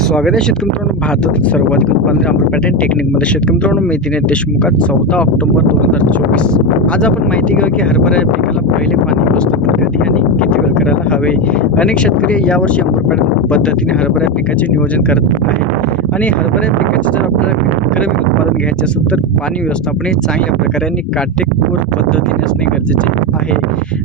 स्वागत आहे शेतकरी मित्रांनो. भारतातील सर्वाधिक उत्पादन अमृत पॅटर्न टेक्निकमध्ये शेतकरी मित्रांनो मेथीने देशमुखात चौदा ऑक्टोबर दोन हजार चोवीस. आज आपण माहिती घेऊ की हरभरा या पिकाला पहिले पाणी व्यवस्थापन कधी आणि किती वेळ करायला हवे? अनेक शेतकरी यावर्षी अमृत पद्धतीने हरभरा पिकाचे नियोजन करत आहे आणि हरभरा पिकाचे जर आपल्याला विक्रमी उत्पादन घ्यायचे असेल तर पाणी व्यवस्थापन हे चांगल्या प्रकारे आणि काटेकोर पद्धतीने असणे गरजेचे आहे.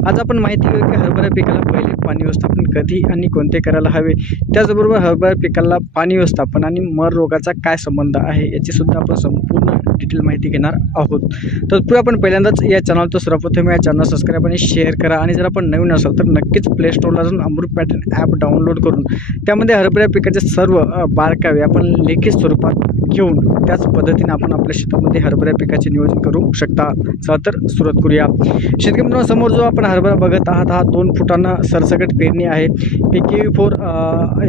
आज आपण माहिती घेऊ की हरभरा पिकाला पहिले पाणी व्यवस्थापन कधी आणि कोणते करायला हवे? त्याचबरोबर हरभरा पिकाला पाणी व्यवस्थापन आणि मर रोगाचा काय संबंध आहे याची सुद्धा आपण संपूर्ण डिटेल माहिती घेणार आहोत. तत्पूर्वी आपण पहिल्यांदाच या चॅनलचं सर्वप्रथम या चॅनल सबस्क्राईब आणि शेअर करा. आणि जर आपण नवीन असाल तर नक्कीच प्ले स्टोरला जाऊन अमृत पॅटर्न ॲप डाउनलोड करून त्यामध्ये हरभऱ्या पिकाचे सर्व बारकावे आपण लेखी स्वरूपात घेऊन त्याच पद्धतीने आपण आपल्या शेतामध्ये हरभऱ्या पिकाचे नियोजन करू शकता. चला तर सुरुवात करूया. शेतकरी मित्रांनो समोर जो आपण हरभरा बघत आहात हा दोन फुटांना सरसकट पेरणी आहे. पी के व्ही फोर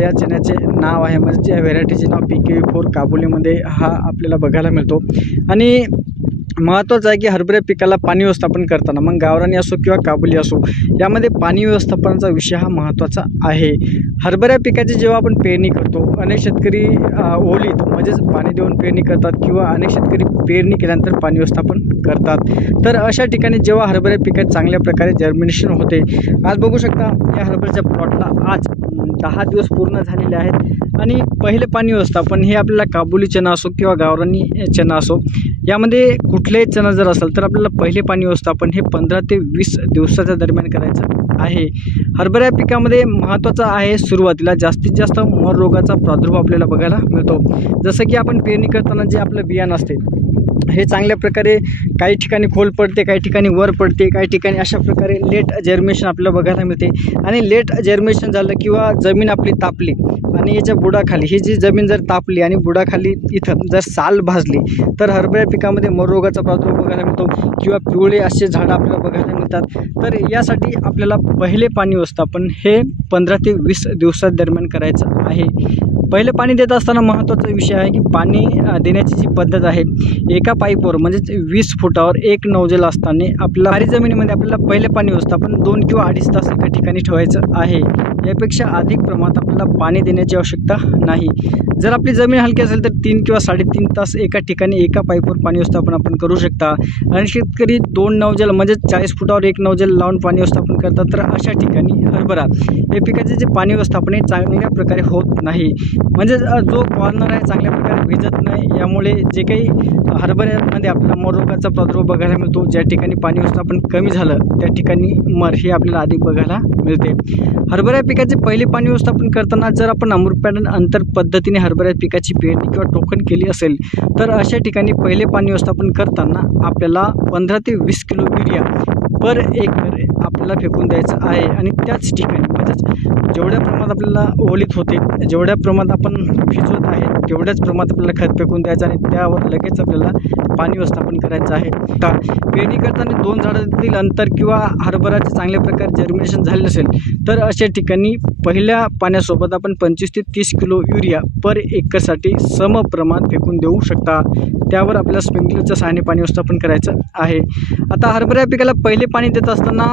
या चण्याचे नाव आहे. म्हणजे या व्हेरायटीचे नाव पी के व्ही फोर काबुलीमध्ये हा आपल्याला बघायला मिळतो. आणि महत्त्वाचं आहे की हरभऱ्या पिकाला पाणी व्यवस्थापन करताना मग गावरानी असो किंवा काबुली असो यामध्ये पाणी व्यवस्थापनाचा विषय हा महत्त्वाचा आहे. हरभऱ्या पिकाची जेव्हा आपण पेरणी करतो अनेक शेतकरी ओलीत म्हणजेच पाणी देऊन पेरणी करतात किंवा अनेक शेतकरी पेरणी केल्यानंतर पाणी व्यवस्थापन करतात. तर अशा ठिकाणी जेव्हा हरभऱ्या पिकात चांगल्या प्रकारे जर्मिनेशन होते आज बघू शकता या हरभऱ्याच्या प्लॉटला आज दहा दिवस पूर्ण झालेले आहेत. आणि पहिले पाणी व्यवस्थापन हे आपल्याला काबुली चना असो किंवा गावरानी चना असो यामध्ये कुठल्याही चणा जर असेल तर आपल्याला पहिले पाणी व्यवस्थापन हे पंधरा ते वीस दिवसाच्या दरम्यान करायचं. आहे. हरभरा या पिकामध्ये महत्त्वाचा आहे सुरुवातीला जास्तीत जास्त मर रोगाचा प्रादुर्भाव आपल्याला बघायला मिळतो. जसं की आपण पेरणी करताना जे आपलं बियाणं असते हे चांगल्या प्रकारे काही ठिकाणी खोल पडते काही ठिकाणी वर पडते काही ठिकाणी अशा प्रकारे लेट जर्मिनेशन आपल्याला बघायला मिळते. आणि लेट जर्मिनेशन झालं किंवा जमीन आपली तापली आणि याच्या बुडाखाली ही जी जमीन जर तापली आणि बुडाखाली इथं जर साल भाजली तर हरभऱ्या पिकामध्ये मर रोगाचा प्रादुर्भाव बघायला मिळतो किंवा पिवळे असे झाडं आपल्याला बघायला मिळतात. तर यासाठी आपल्याला पहिले पाणी व्यवस्थापन हे पंधरा ते वीस दिवसादरम्यान करायचं आहे. पहिले पाणी देत असताना महत्त्वाचा विषय आहे की पाणी देण्याची जी पद्धत आहे एका पाईपवर म्हणजेच वीस फुटावर एक नौजल असताना आपल्या भारी जमिनीमध्ये आपल्याला पहिले पाणी व्यवस्थापन दोन किंवा अडीच तास एका ठिकाणी ठेवायचं आहे. यापेक्षा अधिक प्रमाणात आपल्याला पाणी देण्याची आवश्यकता नाही. जर आपली जमीन हलकी असेल तर तीन किंवा साडेतीन तास एका ठिकाणी एका पाईपवर पाणी व्यवस्थापन आपण करू शकता. आणि शेतकरी दोन नवजल म्हणजेच चाळीस फुटावर एक नवजल लावून पाणी व्यवस्थापन करतात तर अशा ठिकाणी हरभरा. या पिकाचे जे पाणी व्यवस्थापन आहे चांगल्या प्रकारे होत नाही. म्हणजे जो कॉर्नर आहे चांगल्या प्रकारे भिजत नाही. यामुळे जे काही हरभऱ्यामध्ये आपल्याला मरोगाचा प्रादुर्भाव बघायला मिळतो ज्या ठिकाणी पाणी व्यवस्थापन कमी झालं त्या ठिकाणी मर हे आपल्याला अधिक बघायला मिळते. हरभऱ्या पिकाचे पहिले पाणी व्यवस्थापन करताना जर आपण अमृतपॅडन अंतर पद्धतीने हरभऱ्या पिकाची पेरणी किंवा टोकन केली असेल तर अशा ठिकाणी पहिले पाणी व्यवस्थापन करताना आपल्याला पंधरा ते वीस किलो युरिया पर एकर आपल्याला फेकून द्यायचं आहे आणि त्याच ठिकाणी म्हणजेच जेवढ्या प्रमाणात आपल्याला ओलीत होते जेवढ्या प्रमाणात आपण भिजवत आहे तेवढ्याच प्रमाणात आपल्याला खत फेकून द्यायचं आणि त्यावर लगेच आपल्याला पाणी व्यवस्थापन करायचं आहे. का पेरणी करताना दोन झाडातील अंतर किंवा हरभराचे चांगल्या प्रकारे जर्मिनेशन झाले नसेल तर अशा ठिकाणी पहिल्या पाण्यासोबत आपण पंचवीस ते तीस किलो युरिया पर एकरसाठी सम प्रमाण फेकून देऊ शकता. त्यावर आपल्याला स्प्रिंकलरच्या सहाय्याने पाणी व्यवस्थापन करायचं आहे. आता हरभरा पिकाला पहिले पाणी देत असताना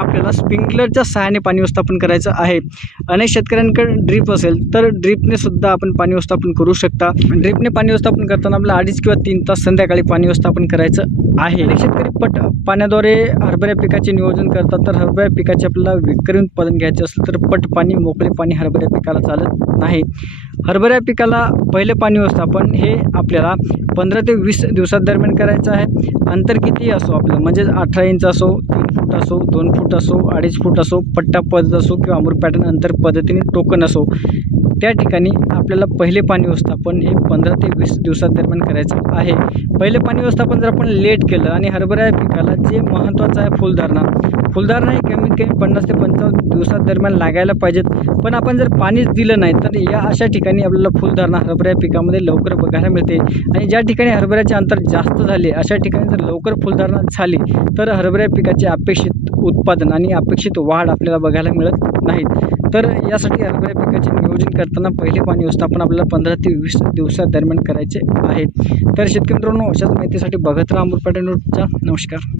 आपल्याला स्प्रिंकलरच्या सहाय्याने पाणी व्यवस्थापन करायचं आहे. अनेक शेतकऱ्यांकडे ड्रीप असेल तर ड्रीपने सुद्धा आपण पाणी व्यवस्थापन करू शकता. ड्रीपने पाणी व्यवस्थापन करताना आपल्याला अडीच किंवा तीन तास संध्याकाळी पाणी व्यवस्थापन करायचं आहे. अनेक शेतकरी पट पाण्याद्वारे हरभऱ्या पिकाचे नियोजन करतात. तर हरभऱ्या पिकाचे आपल्याला विक्री उत्पादन घ्यायचे असेल तर पट पाणी मोकळे पाणी हरभऱ्या पिकाला चालत नाही. हरभऱ्या पिकाला पहिले पाणी व्यवस्थापन हे आपल्याला पंधरा ते वीस दिवसादरम्यान करायचं आहे. अंतर कितीही असो आपलं म्हणजेच अठरा इंच असो तीन फूट असो दोन फूट असो अडीच फूट असो पट्टा पद्धत असो किंवा अमृत पॅटर्न अंतर पद्धतीने टोकन असो त्या ठिकाणी आपल्याला पहिले पाणी व्यवस्थापन हे पंधरा ते वीस दिवसादरम्यान करायचं आहे. पहिले पाणी व्यवस्थापन जर आपण लेट केलं आणि हरभऱ्या पिकाला जे महत्त्वाचं आहे फुलधारणा फुलदार नाही कमीत कमी पन्नास ते पंचावन्न दिवसादरम्यान लागायला पाहिजेत. पण आपण जर पाणीच दिलं नाही तर या अशा ठिकाणी आपल्याला फुलधारणा हरभऱ्या पिकामध्ये लवकर बघायला मिळते. आणि ज्या ठिकाणी हरभऱ्याचे अंतर जास्त झाले अशा ठिकाणी जर लवकर फुलधारणा झाली तर हरभऱ्या पिकाचे अपेक्षित उत्पादन आणि अपेक्षित वाढ आपल्याला बघायला मिळत नाहीत. तर यासाठी हरभऱ्या पिकाचे नियोजन करताना पहिले पाणी व्यवस्थापन आपल्याला पंधरा ते वीस दिवसादरम्यान करायचे आहे. तर शेतकरी मित्रांनो अशाच माहितीसाठी बघत राहा अमृत पाटील नमस्कार.